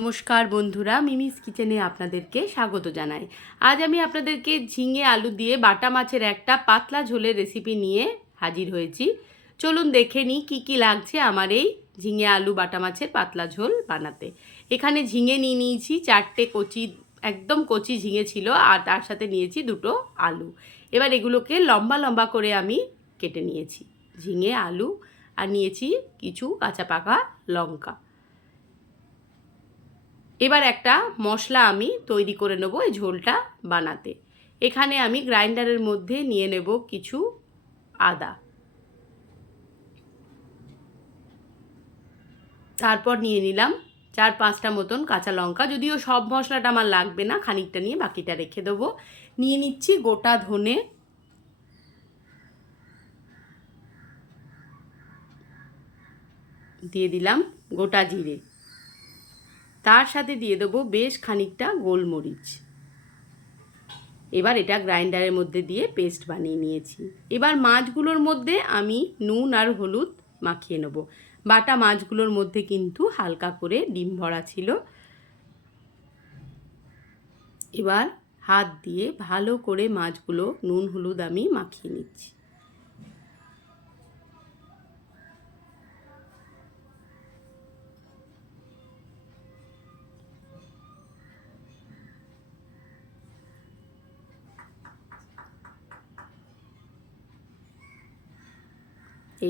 নমস্কার বন্ধুরা, মিমিস কিচেনে আপনাদেরকে স্বাগত জানাই। আজ আমি আপনাদেরকে ঝিঙে আলু দিয়ে বাটা মাছের একটা পাতলা ঝোলের রেসিপি নিয়ে হাজির হয়েছি। চলুন দেখে নিই কী কী লাগছে আমার এই ঝিঙে আলু বাটা মাছের পাতলা ঝোল বানাতে। এখানে ঝিঙে নিয়ে নিয়েছি চারটে কচি, একদম কচি ঝিঙে ছিল আর তার সাথে নিয়েছি দুটো আলু। এবার এগুলোকে লম্বা লম্বা করে আমি কেটে নিয়েছি। ঝিঙে আলু আর নিয়েছি কিছু কাঁচা পাকা লঙ্কা। এবার একটা মশলা আমি তৈরি করে নেব এই ঝোলটা বানাতে। এখানে আমি গ্রাইন্ডারের মধ্যে নিয়ে নেব কিছু আদা। তারপর নিয়ে নিলাম চার পাঁচটা মতন কাঁচা লঙ্কা। যদিও সব মশলাটা আমার লাগবে না, খানিকটা নিয়ে বাকিটা রেখে দেবো। নিয়ে নিচ্ছি গোটা ধনে। দিয়ে দিলাম গোটা জিরে। তার সাথে দিয়ে দেবো বেশ খানিকটা গোলমরিচ। এবার এটা গ্রাইন্ডারের মধ্যে দিয়ে পেস্ট বানিয়ে নিয়েছি। এবার মাছগুলোর মধ্যে আমি নুন আর হলুদ মাখিয়ে নেব। বাটা মাছগুলোর মধ্যে কিন্তু হালকা করে ডিম ভরা ছিল। এবার হাত দিয়ে ভালো করে মাছগুলো নুন হলুদ আমি মাখিয়ে নিচ্ছি।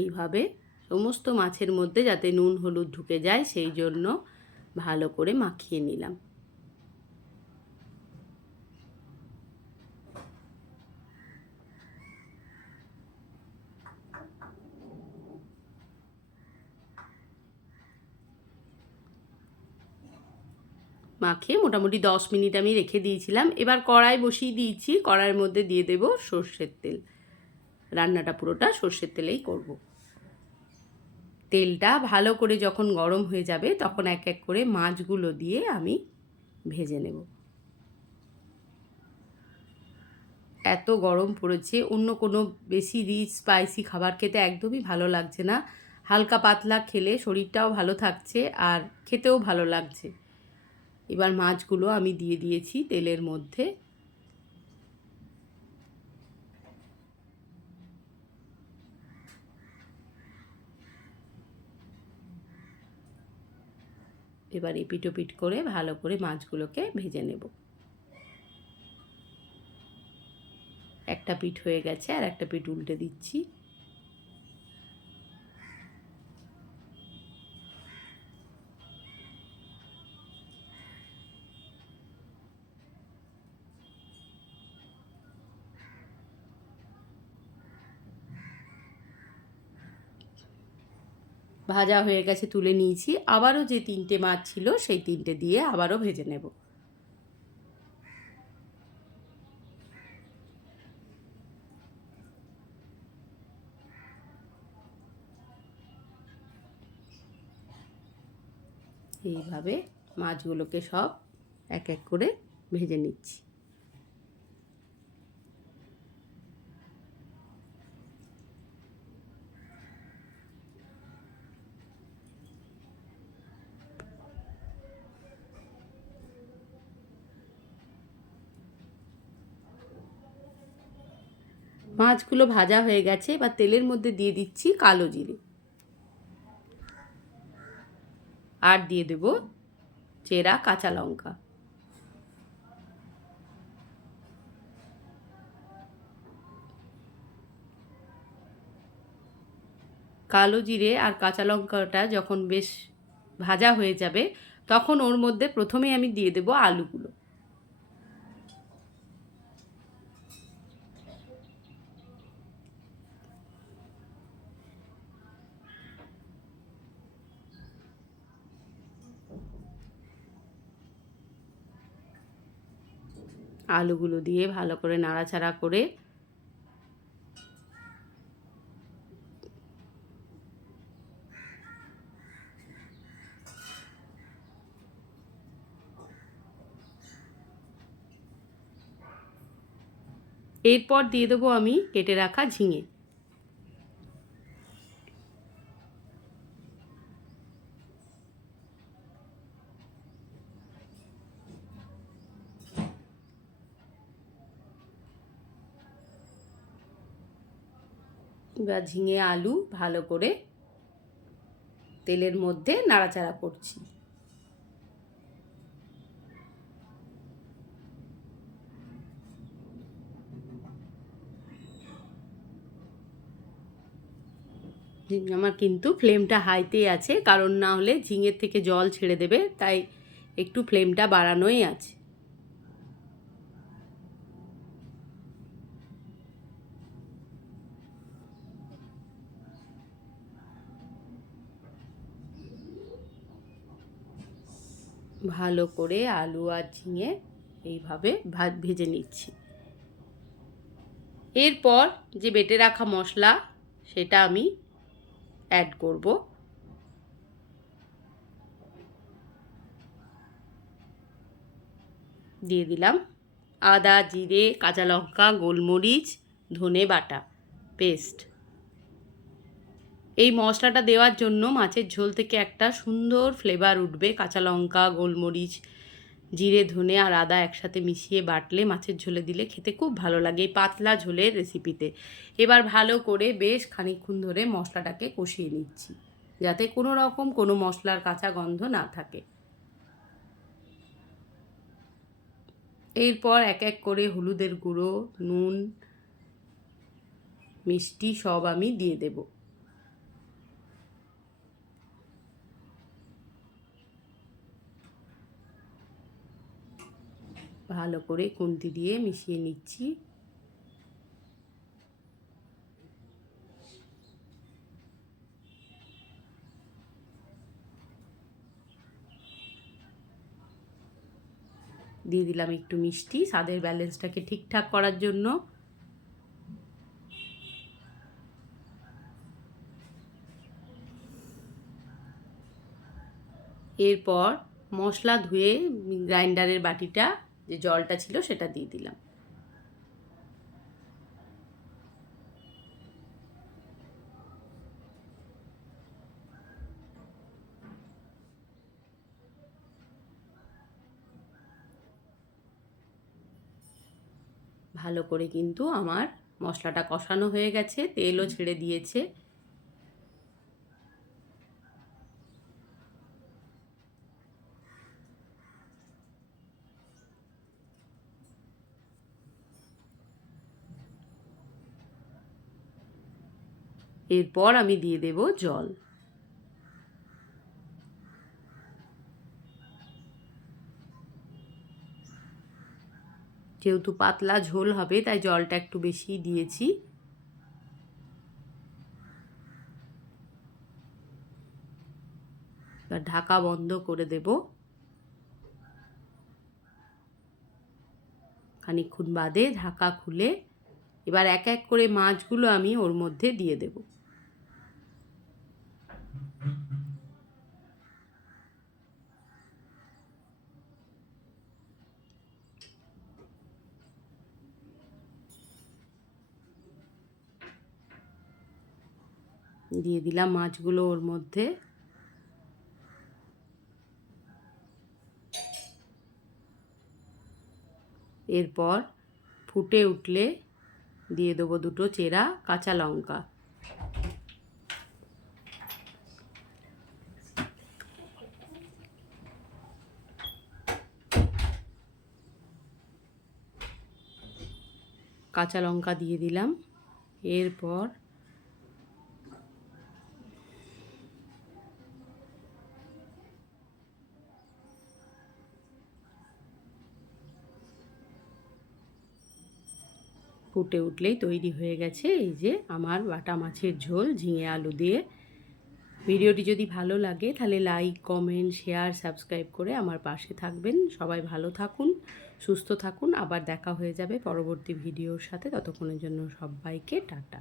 এইভাবে সমস্ত মাছের মধ্যে যাতে নুন, হলুদ ঢুকে যায়, সেই জন্য ভালো করে মাখিয়ে নিলাম। মাখিয়ে মোটামুটি দশ মিনিট আমি রেখে দিয়েছিলাম। এবার কড়াই বসিয়ে দিয়েছি। কড়াইয়ের মধ্যে দিয়ে দেব সর্ষের তেল। রান্নাটা পুরোটা সর্ষের তেলেই করব। তেলটা ভালো করে যখন গরম হয়ে যাবে তখন এক এক করে মাছগুলো দিয়ে আমি ভেজে নেব। এত গরম পড়েছে, অন্য কোনো বেশি রিচ স্পাইসি খাবার খেতে একদমই ভালো লাগছে না। হালকা পাতলা খেলে শরীরটাও ভালো থাকছে আর খেতেও ভালো লাগছে। এবার মাছগুলো আমি দিয়ে দিয়েছি তেলের মধ্যে। এবার এপিট ওপিট করে ভালো করে মাছগুলোকে ভেজে নেব। একটা পিঠ হয়ে গেছে আর একটা পিঠ উল্টে দিচ্ছি। ভাজা হয়ে গেছে তুলে নিয়েছি। আবারও যে তিনটে মাছ ছিল, সেই তিনটে দিয়ে আবারও ভেজে নেব। এইভাবে মাছগুলোকে সব এক এক করে ভেজে নিচ্ছি। মাছগুলো ভাজা হয়ে গেছে, এবার তেলের মধ্যে দিয়ে দিচ্ছি কালো জিরে। আর দিয়ে দেব চেরা কাঁচা লঙ্কা। কালো জিরে আর কাঁচা লঙ্কাটা যখন বেশ ভাজা হয়ে যাবে, তখন ওর মধ্যে প্রথমে আমি দিয়ে দেব আলুগুলো। আলুগুলো দিয়ে ভালো করে নাড়াচাড়া করে এরপর দিয়ে দেবো আমি কেটে রাখা ঝিঙে। এবার ঝিঙে আলু ভালো করে তেলের মধ্যে নাড়াচাড়া করছি। আমার কিন্তু ফ্লেমটা হাইতেই আছে, কারণ না হলে ঝিঙের থেকে জল ছেড়ে দেবে, তাই একটু ফ্লেমটা বাড়ানোই আছে। ভালো করে আলু আর ঝিঙে এইভাবে ভাত ভেজে নিচ্ছি। এরপর যে বেটে রাখা মশলা, সেটা আমি অ্যাড করব। দিয়ে দিলাম আদা, জিরে, কাঁচা লঙ্কা, গোলমরিচ, ধনে বাটা, পেস্ট। এই মশলাটা দেওয়ার জন্য মাছের ঝোল থেকে একটা সুন্দর ফ্লেভার উঠবে। কাঁচা লঙ্কা, গোলমরিচ, জিরে, ধনে আর আদা একসাথে মিশিয়ে বাটলে মাছের ঝোলে দিলে খেতে খুব ভালো লাগে এই পাতলা ঝোলের রেসিপিতে এবার ভালো করে বেশ খানিকক্ষণ ধরে মশলাটাকে কষিয়ে নিচ্ছি, যাতে কোনো রকম কোনো মশলার কাঁচা গন্ধ না থাকে। এরপর এক এক করে হলুদের গুঁড়ো, নুন, মিষ্টি সব আমি দিয়ে দেবো। ভালো করে খুন্তি দিয়ে মিশিয়ে নিচ্ছি। দিয়ে দিলাম একটু মিষ্টি, স্বাদের ব্যালেন্সটাকে ঠিকঠাক করার জন্য। এরপর মশলা ধুয়ে গ্রাইন্ডারের বাটিটা যে জলটা ছিল সেটা দিয়ে দিলাম। ভালো করে কিন্তু আমার মশলাটা কষানো হয়ে গেছে, তেলও ছেড়ে দিয়েছে। এরপর আমি দিয়ে দেব জল। যেহেতু পাতলা ঝোল হবে, তাই জলটা একটু বেশি দিয়েছি। ঢাকা বন্ধ করে দেব। খানিক্ষণ বাদে ঢাকা খুলে এবার এক এক করে মাছগুলো আমি ওর মধ্যে দিয়ে দেবো। দিয়ে দিলাম মাছগুলো ওর মধ্যে। এরপর ফুটে উঠলে দিয়ে দেবো দুটো চেরা কাঁচা লঙ্কা। কাঁচা লঙ্কা দিয়ে দিলাম। এরপর ফুটে উঠলেই তৈরি হয়ে গেছে এই যে আমার বাটা মাছের ঝোল, ঝিঙে আলু দিয়ে। ভিডিওটি যদি ভালো লাগে তাহলে লাইক, কমেন্ট, শেয়ার, সাবস্ক্রাইব করে আমার পাশে থাকবেন। সবাই ভালো থাকুন, সুস্থ থাকুন। আবার দেখা হয়ে যাবে পরবর্তী ভিডিওর সাথে। ততক্ষণের জন্য সবাইকে টাটা।